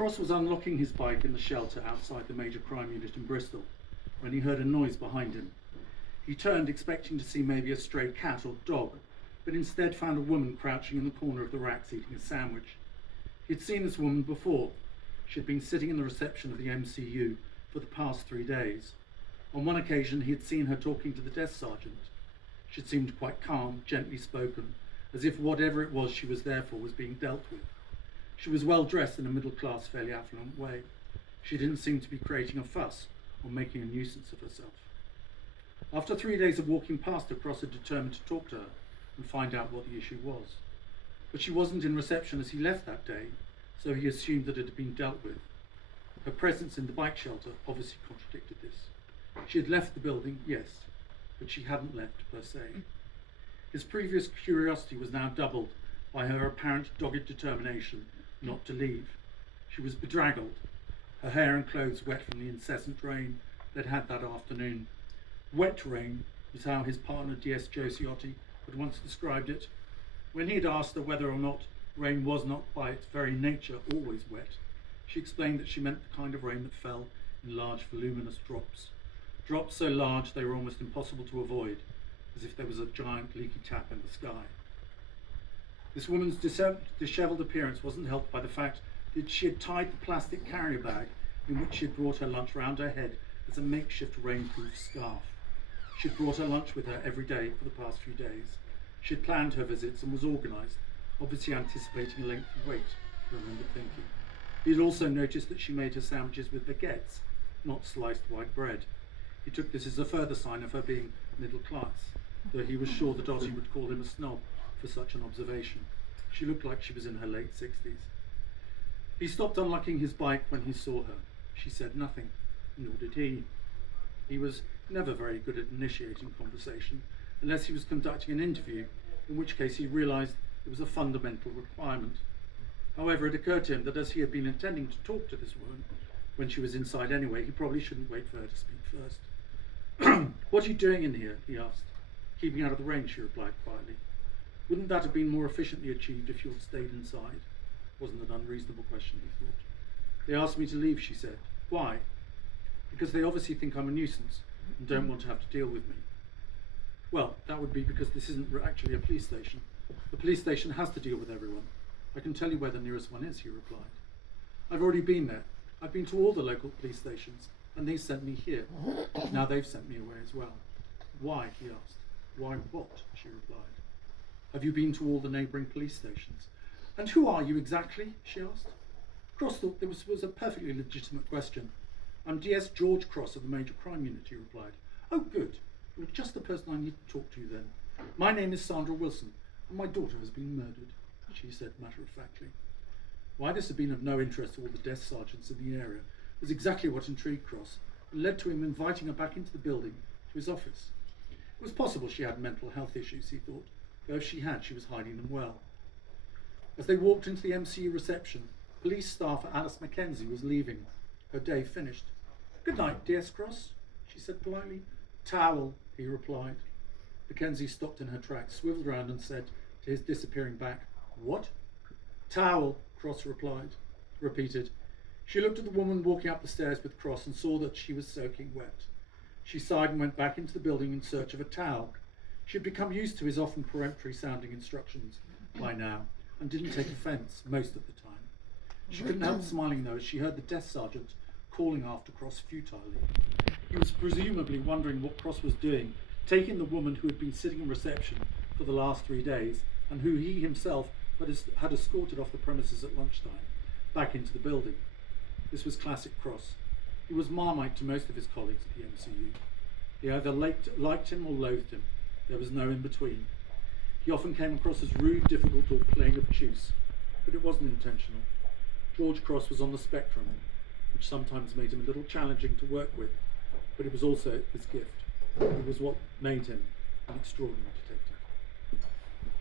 Cross was unlocking his bike in the shelter outside the major crime unit in Bristol when he heard a noise behind him. He turned, expecting to see maybe a stray cat or dog, but instead found a woman crouching in the corner of the racks eating a sandwich. He had seen this woman before. She had been sitting in the reception of the MCU for the past 3 days. On one occasion he had seen her talking to the desk sergeant. She had seemed quite calm, gently spoken, as if whatever it was she was there for was being dealt with. She was well dressed in a middle-class, fairly affluent way. She didn't seem to be creating a fuss or making a nuisance of herself. After 3 days of walking past her, Cross had determined to talk to her and find out what the issue was. But she wasn't in reception as he left that day, so he assumed that it had been dealt with. Her presence in the bike shelter obviously contradicted this. She had left the building, yes, but she hadn't left per se. His previous curiosity was now doubled by her apparent dogged determination not to leave. She was bedraggled, her hair and clothes wet from the incessant rain they'd had that afternoon. Wet rain was how his partner D.S. Josiotti had once described it. When he had asked her whether or not rain was not by its very nature always wet, she explained that she meant the kind of rain that fell in large voluminous drops. Drops so large they were almost impossible to avoid, as if there was a giant leaky tap in the sky. This woman's dishevelled appearance wasn't helped by the fact that she had tied the plastic carrier bag in which she had brought her lunch round her head as a makeshift rainproof scarf. She had brought her lunch with her every day for the past few days. She had planned her visits and was organised, obviously anticipating a lengthy wait, he remembered thinking. He had also noticed that she made her sandwiches with baguettes, not sliced white bread. He took this as a further sign of her being middle class, though he was sure that Ozzy would call him a snob for such an observation. She looked like she was in her late 60s. He stopped unlocking his bike when he saw her. She said nothing, nor did he. He was never very good at initiating conversation, unless he was conducting an interview, in which case he realised it was a fundamental requirement. However, it occurred to him that as he had been intending to talk to this woman when she was inside anyway, he probably shouldn't wait for her to speak first. "What are you doing in here?" he asked. "Keeping out of the rain," she replied quietly. "Wouldn't that have been more efficiently achieved if you had stayed inside?" Wasn't an unreasonable question, he thought. "They asked me to leave," she said. "Why?" "Because they obviously think I'm a nuisance and don't want to have to deal with me." "Well, that would be because this isn't actually a police station. The police station has to deal with everyone. I can tell you where the nearest one is," he replied. "I've already been there. I've been to all the local police stations, and they sent me here. Now they've sent me away as well." "Why?" he asked. "Why what?" she replied. "Have you been to all the neighbouring police stations?" "And who are you exactly?" she asked. Cross thought this was a perfectly legitimate question. "I'm D.S. George Cross of the Major Crime Unit," he replied. "Oh, good. You're just the person I need to talk to then. My name is Sandra Wilson, and my daughter has been murdered," she said matter-of-factly. Why this had been of no interest to all the desk sergeants in the area was exactly what intrigued Cross, and led to him inviting her back into the building to his office. It was possible she had mental health issues, he thought, though if she had, she was hiding them well. As they walked into the MCU reception, police staffer Alice Mackenzie was leaving, her day finished. "Good night, D.S. Cross," she said politely. "Towel," he replied. Mackenzie stopped in her tracks, swiveled round and said to his disappearing back, "What?" "Towel," Cross repeated. She looked at the woman walking up the stairs with Cross and saw that she was soaking wet. She sighed and went back into the building in search of a towel. She had become used to his often peremptory sounding instructions by now, and didn't take offence most of the time. She couldn't help smiling though as she heard the desk sergeant calling after Cross futilely. He was presumably wondering what Cross was doing, taking the woman who had been sitting in reception for the last 3 days, and who he himself had escorted off the premises at lunchtime, back into the building. This was classic Cross. He was Marmite to most of his colleagues at the MCU. They either liked him or loathed him. There was no in between. He often came across as rude, difficult, or plain obtuse, but it wasn't intentional. George Cross was on the spectrum, which sometimes made him a little challenging to work with, but it was also his gift. It was what made him an extraordinary detective.